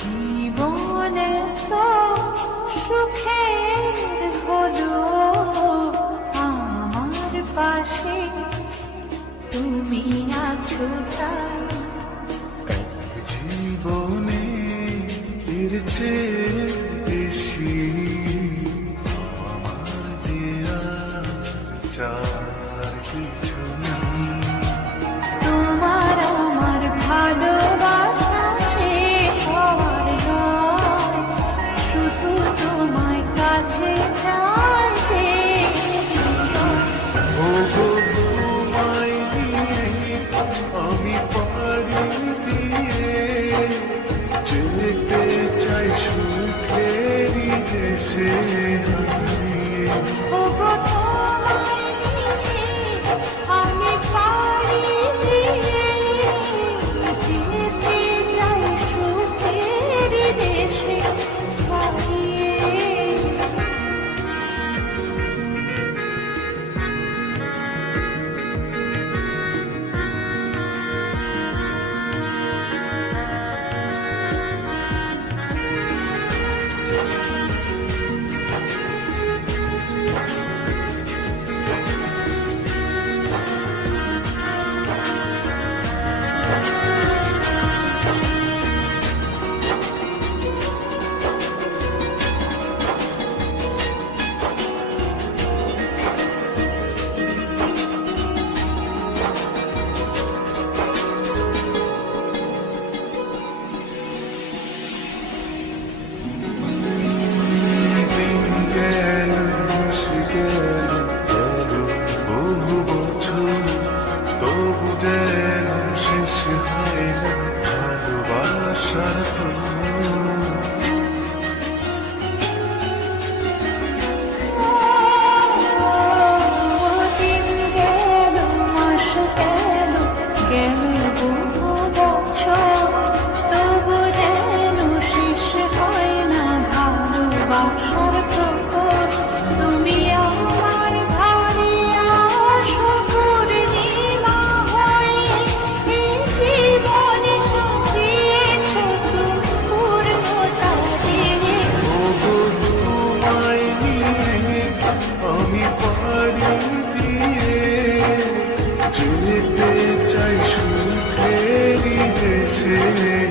জীবনে তো সুখের হলো আমার পাশে। তুমি আছো তাই। জীবনে এর চেয়ে বেশি আমার যে আর চার কিছু না। see ti.